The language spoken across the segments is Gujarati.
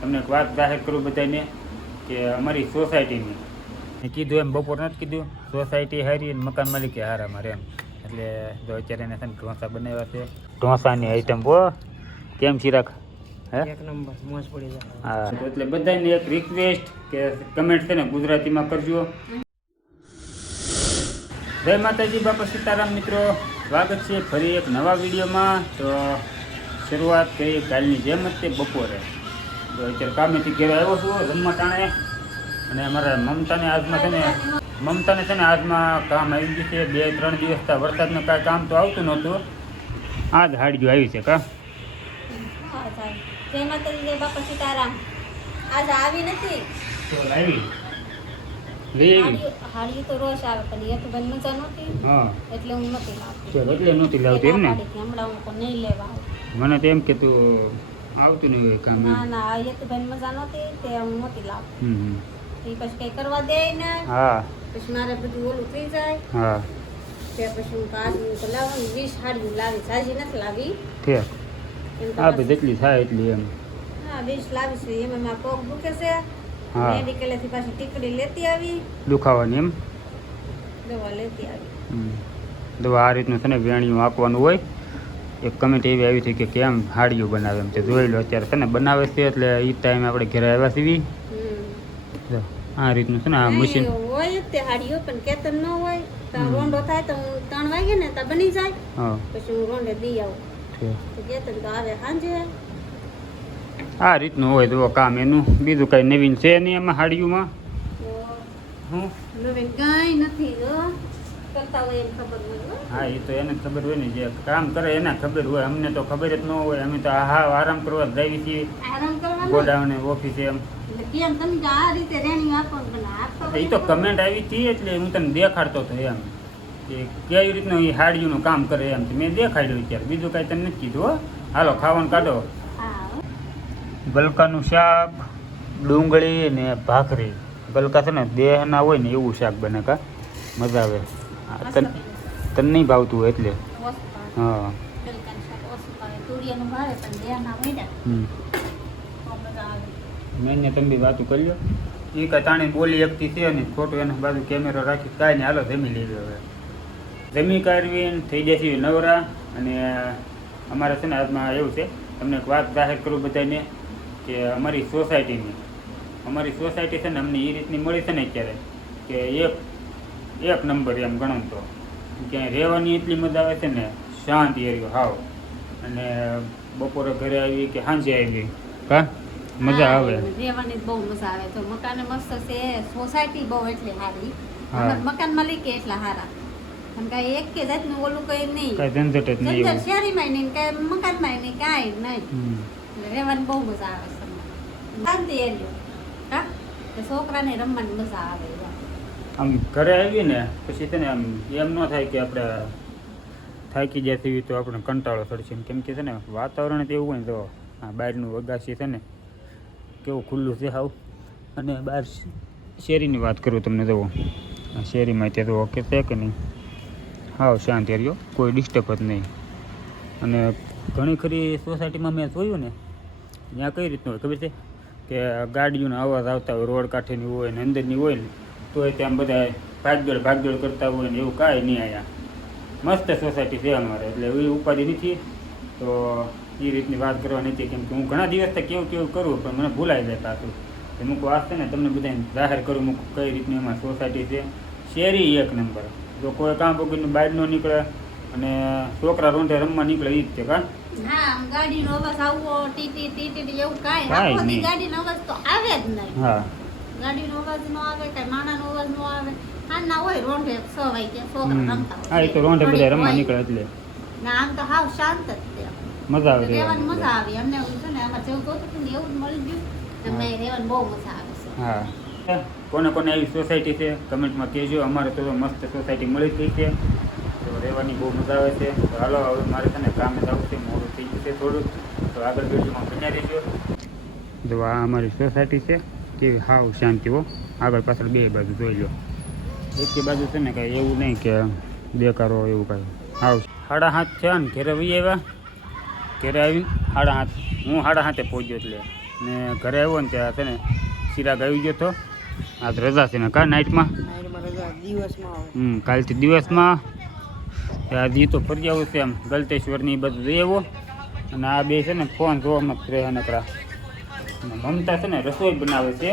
તમને એક વાત જાહેર કરું બધાને કે અમારી સોસાયટીની મેં કીધું એમ બપોર નથી કીધું સોસાયટી હારી અને મકાન માલિકે હારા મારે એમ એટલે જો અત્યારે એને છે ને ઢોસા બનાવ્યા છે ઢોસાની આઈટમ બો કેમ ચિરાગ હે એક નંબર મોજ પડી જાય હા એટલે બધાને એક રિક્વેસ્ટ કે કમેન્ટ છે ને ગુજરાતીમાં કરજો. જય માતાજી બાપા સીતારામ મિત્રો, સ્વાગત છે ફરી એક નવા વિડીયોમાં. તો શરૂઆત કરી કાલની જેમ જ તે બપોરે તો અત્યારે કામેથી ઘેર આવ્યો છું જમવા ટાણે અને અમારા મમતાને છે ને આજમાં કામ આવી ગયું છે. 2-3 દિવસ ત્યાં વરસાદનું કાંઈ કામ તો આવતું નહોતું, આ જ હાડજુ આવી છે કા જય માતાજી જય બાપા સીતારામ. આજ આવી નથી તો લાવી લઈ આવી હાડી તો રોજ આવે પણ એક ભાઈ મજા નહોતી હા એટલે હું નથી લાવતી. ચાલ એટલે નહોતી લાવતી એમ ને હમણાં હું કોઈ નહીં લેવા આવું. મને તો એમ કે તું આવતું નહીં હોય કામ ના ના એક ભાઈ મજા નહોતી તે હું નથી લાવતી. એ પછી કઈ કરવા દે ને હા પછી મારે બધું ઓલું થઈ જાય હા તે પછી હું કાજ તો લાવું 20 હાડી લાવી સાજી નથી લાવી ઠીક એમ તો આ બધી જેટલી થાય એટલી એમ હા 20 લાવી છે. એમાં મારા પગ દુખે છે હા મેડિકલેથી પાછી ટીકડી લેતી આવી દુખાવાની એમ દવા લેતી આવી. દવા આ રીતનું છે ને વેણિયું આપવાનું હોય. એક કમેન્ટ એવી આવી હતી કે કેમ હાડીયું બનાવે એમ તે જોઈ લો અત્યારે છે ને બનાવે છે એટલે એ ટાઈમે આપણે ઘરે આવ્યા છીએ. જો આ રીતનું છે ને આ મશીન હોય તે હાડીઓ પણ કેતન ન હોય તો રોંડો થાય તો હું 3 વાગે ને તો બની જાય હા પછી હું રોંડે દી આવું તો કેતન તો આવે સાંજે. આ રીતનું હોય તો કામ એનું બીજું કાંઈ નવીન છે નહીં એમાં હાડીયુંમાં. હું નવીન કઈ નથી જો કરતા હોય એમ ખબર હોય. હા એ તો એને ખબર હોય ને જે કામ કરે એને ખબર હોય, અમને તો ખબર જ ન હોય. અમે તો હા આરામ કરવા જઈએ છીએ આરામ કરવાનો ગોડાઉને ઓફિસે એમ. એટલે કેમ તમે તો આ રીતે રેણી આપો પણ આપતો એ તો કમેન્ટ આવી હતી એટલે હું તને દેખાડતો હતો એમ કે કેવી રીતનું એ હાડીયુંનું કામ કરે એમ મેં દેખાડ્યું અત્યારે. બીજું કાંઈ તને નથી કીધું હો. હાલો ખાવાનું કાઢો. હા ગલકાનું શાક, ડુંગળી ને ભાખરી. ગલકા છે ને દેહના હોય ને એવું શાક બને કા મજા આવે. તને નહીં ભાવતું હોય એટલે હા મેં તમે બી વાતું કરી લો. એ કાંઈ તાણી બોલી એકથી છે ને ખોટું એને બાજુ કેમેરો રાખી કાંઈ નહીં. હાલો જમી લેવી હવે. જમી કાઢવીને થઈ જશે નવરા. અને અમારે છે ને આજમાં એવું છે તમને એક વાત જાહેર કરું બધાને કે અમારી સોસાયટી છે ને અમને એ રીતની મળી છે ને અત્યારે કે એક નંબર એમ ગણો તો ક્યાંય રહેવાની એટલી મજા આવે છે ને, શાંત એરિયો હાવ. અને બપોરે ઘરે આવી કે સાંજે આવી કા મજા આવે. રહેવાની બહુ મજા આવે. તો મકાન મસ્ત છે, સોસાયટી બહુ એટલી સારી, મકાન માલિક એટલા સારા. અને કાંઈ એક કે જાતનું ઓલું કઈ નહીં, કાંઈ ઝંઝટ જ નહીં. ઝંઝટ શહેરીમાં નહીં, કાંઈ મકાનમાં નહીં, કાંઈ નહીં. એટલે રહેવાની બહુ મજા આવે છે. શાંતિ એરિયો હા તો છોકરાને રમવાની મજા આવે. આમ ઘરે આવી ને પછી છે ને આમ એમ ન થાય કે આપણે થાકી જાય તેવી તો આપણે કંટાળો ચડશે. કેમ કે છે ને વાતાવરણ તો એવું હોય ને તો આ બહારનું અગાસી છે ને કેવું ખુલ્લું છે હાવ. અને બહાર શેરીની વાત કરું તમને જુઓ શેરીમાં ત્યાં તો ઓકે છે કે નહીં, હાવ શાંત એરિયો, કોઈ ડિસ્ટર્બ જ નહીં. અને ઘણી ખરી સોસાયટીમાં મેં જોયું ને ત્યાં કઈ રીતનું હોય ખબર છે કે ગાડીઓનો અવાજ આવતા હોય, રોડ કાંઠેની હોય ને અંદરની હોય ને તોય ત્યાં બધા ભાગદોડ કરતા હોય ને એવું કાંઈ નહીં. અહીંયા મસ્ત સોસાયટી છે અમારે એટલે એવી ઉપાધિ નથી. તો એ રીતની વાત કરવાની નથી કેમ કે હું ઘણા દિવસથી કેવું કરું પણ મને ભૂલાઈ જાય પાછું. તો મૂકું વાંચશે ને તમને બધાને જાહેર કરું મૂકું કઈ રીતની એમાં સોસાયટી છે. શેરી એક નંબર. જો કોઈ કામ વગરનું બહાર ન નીકળે અને છોકરા રોંઢે રમવા નીકળે એ જ છે કા. હા ગાડીનો અવાજ આવવો ટીટી એવું કાંઈ નહીં. ગાડીનો અવાજ તો આવે જ નહીં. હા ગાડીનો અવાજ ન આવે, કાંઈ માણાનો અવાજ ન આવે. ના હોય રોંઢે 6 વાગે છોકરા રમતા હોય. હા એ તો રોંઢે બધા રમવા નીકળે એટલે ના આમ તો હાવ શાંત જ છે. મજા આવે રહેવાની મજા આવે. અમને છે ને આમાં જેવું જોતું ને એવું જ મળી ગયું. અમને રહેવાની બહુ મજા આવે છે. હા કોને કોને આવી સોસાયટી છે કમેન્ટમાં કહેજો. અમારે તો મસ્ત સોસાયટી મળી ગઈ છે તો રહેવાની બહુ મજા આવે છે. તો હાલો હવે મારે છે ને કામે જવું છે, મોડું થઈ ગયું છે થોડુંક. તો આગળ વિડીયોમાં બન્યા રહેજો. જો આ અમારી સોસાયટી છે કેવી હાવ શાંતિ હો. આગળ પાછળ બે બાજુ જોઈ લો. એક બાજુ છે ને કાંઈ એવું નહીં કે બેકારો એવું કાંઈ. હાવ 7:30 થયા ને ઘરે વહી આવ્યા. ઘરે આવીને 7:30 હું 7:30 પહોંચ્યો એટલે ને ઘરે આવ્યો ને ત્યાં છે ને ચિરાગ આવી ગયો હતો. આજ રજા છે ને કા નાઇટમાં કાલથી દિવસમાં ત્યાં હજી તો ફરી આવું છે એમ ગલતેશ્વરની બધું જઈ આવો. અને આ બે છે ને ફોન જોવામાં જ રહે નકરા. મમતા છે ને રસોઈ બનાવે છે.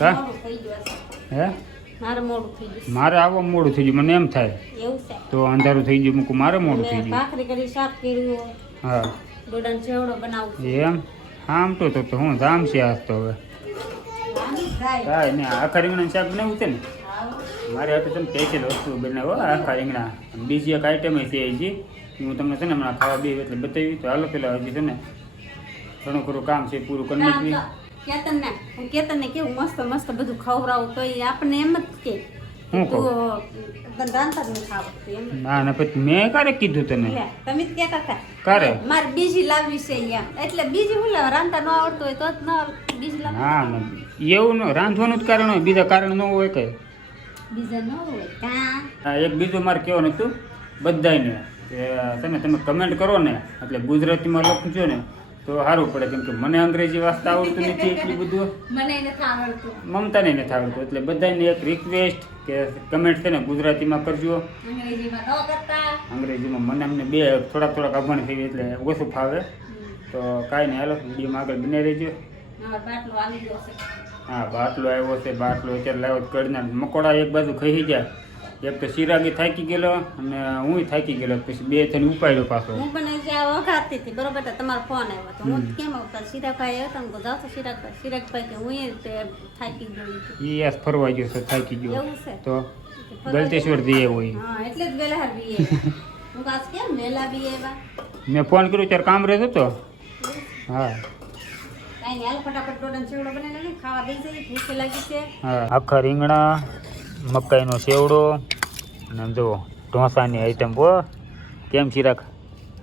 હા મોડું થઈ ગયું હશે. હે મારે મોડું થઈ ગયું મારે આવવા મોડું થઈ ગયું મને એમ થાય એવું છે. તો અંધારું થઈ ગયું મૂકું મારે મોડું થઈ મેં ગયું. ભાખરી કરી શાક કર્યું હા ડોડાનો ચેવડો બનાવું છું. એમ આમ તો હું જામ છે આજ તો હવે કાંઈ ને આખા રીંગણાનું શાક બનાવ્યું છે ને મારે હાટું છે ને સ્પેશિયલ વસ્તુ બનાવો આખા રીંગણા. બીજી એક આઈટમ છે હજી હું તમને છે ને હમણાં ખાવા બે એટલે બતાવી. તો હાલો પેલા હજી છે ને ઘણું ખરું કામ છે પૂરું કરી નાખવી. કેતનને કેવું મસ્ત મસ્ત બધું ખવડાવું તો એ આપણને એમ જ કે હું કહું રાંધતા જ નહીં ખાવું એમ જ. ના ના પછી મેં ક્યારે કીધું તને લે, તમે જ કહેતા હતા ક્યારે મારે બીજી લાવવી છે એમ એટલે બીજી હું લાવ રાંધતા ન આવડતું હોય તો જ ન બીજી લાવ ના ના એવું ન રાંધવાનું જ કારણ હોય બીજા કારણ ન હોય કઈ. બીજા ન હોય કાં હા એક બીજું મારે કહેવાનું હતું બધાને કે છે ને તમે કમેન્ટ કરો ને એટલે ગુજરાતીમાં લખજો ને તો સારું પડે. કેમ કે મને અંગ્રેજી વાંચતા આવડતું નથી એટલું બધું. મને નથી આવડતું મમતાને નથી આવડતું એટલે બધાને એક રિક્વેસ્ટ કે કમેન્ટ છે ને ગુજરાતીમાં કરજો. અંગ્રેજીમાં ન કરતા અંગ્રેજીમાં મને અમને બે થોડાક અભણ થઈ એટલે ઓછું ફાવે. તો કાંઈ નહીં હાલો વિડીયોમાં આગળ બને રહેજો. મારો બાટલો આવી ગયો છે. હા બાટલો આવ્યો છે. બાટલો અત્યારે લાવ્યો કડના મકોડા એક બાજુ ખાઈ જાય. એક તો ચિરાગી થાકી ગયેલો અને હું થાકી ગયેલો પછી બે થઈને ઉપાડ્યો પાછો. હું પણ જ્યાં વખાતી હતી બરોબર તો તમારો ફોન આવ્યો તો હું કેમ આવતા સિરાગભાઈ આવ્યો તો જાવ તો સિરાગભાઈ કે હું એ તે થાકી ગઈ હતી. એ ફરવા ગયો છે થાકી ગયો એવું છે તો ગલતેશ્વર જઈએ હોય. હા એટલે જ વેલા બી હું કાચ કેમ વેલા બી આવ્યા મેં ફોન કર્યો ત્યારે કામ રહેતો હતો. હા કાંઈ નહીં હાલ ફટાફટ ડોડાનો ચેવડો બનાવી લઈને ખાવા દઈ જઈએ ભૂખ લાગી છે. હા આખા રીંગણા મકાઈનો સેવડો અને જુઓ ઢોસાની આઈટમ હો. કેમ ચિરાગ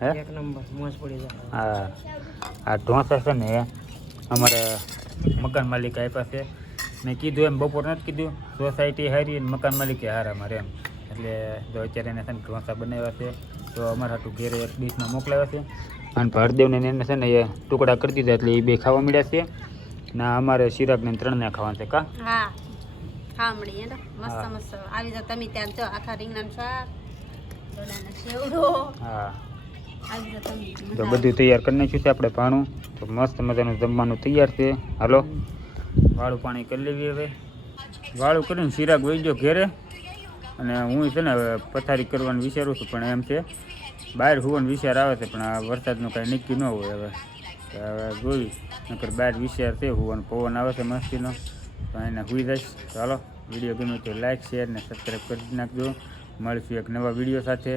હે એક નંબર મોજ પડી જાય. હા આ ઢોસા છે ને અમારે મકાન માલિક આપ્યા છે. મેં કીધું એમ બપોર નથી કીધું સોસાયટી હારી અને મકાન માલિકે હારા મારે એમ એટલે જો અત્યારે એને છે ને ઢોસા બનાવ્યા છે. તો અમારા હાટું ઘેરે એક ડીશમાં મોકલાવ્યા છે. અને હરદેવને એને છે ને એ ટુકડા કરી દીધા એટલે એ બે ખાવા મળ્યા છે. ના અમારે ચિરાગને 3ને ખાવાનું છે કા. હા ખાવા મળી મસ્ત મસ્ત આવી જાવ તમે ત્યાં જો આખા રીંગણાનું શાક ડોડાનો ચેવડો હા આવી જાવ તમે તો બધું તૈયાર કરી નાખ્યું છે આપણે ભાણું. તો મસ્ત મજાનું જમવાનું તૈયાર છે. હાલો વાળું પાણી કરી લેવી. હવે વાળું કરીને ચિરાગ વહી ગયો ઘેરે અને હું છે ને હવે પથારી કરવાનું વિચારું છું. પણ એમ છે બહાર હોવાનો વિચાર આવે છે પણ આ વરસાદનું કાંઈ નક્કી ન હોય. હવે જોઈ નકર બહાર વિચાર છે હોવાનો પવન આવે છે મસ્તીનો તો એને હોઈ જઈશ. ચાલો વિડીયો ગમે તો લાઈક શેર ને સબસ્ક્રાઈબ કરી નાખજો. મળશું એક નવા વિડીયો સાથે.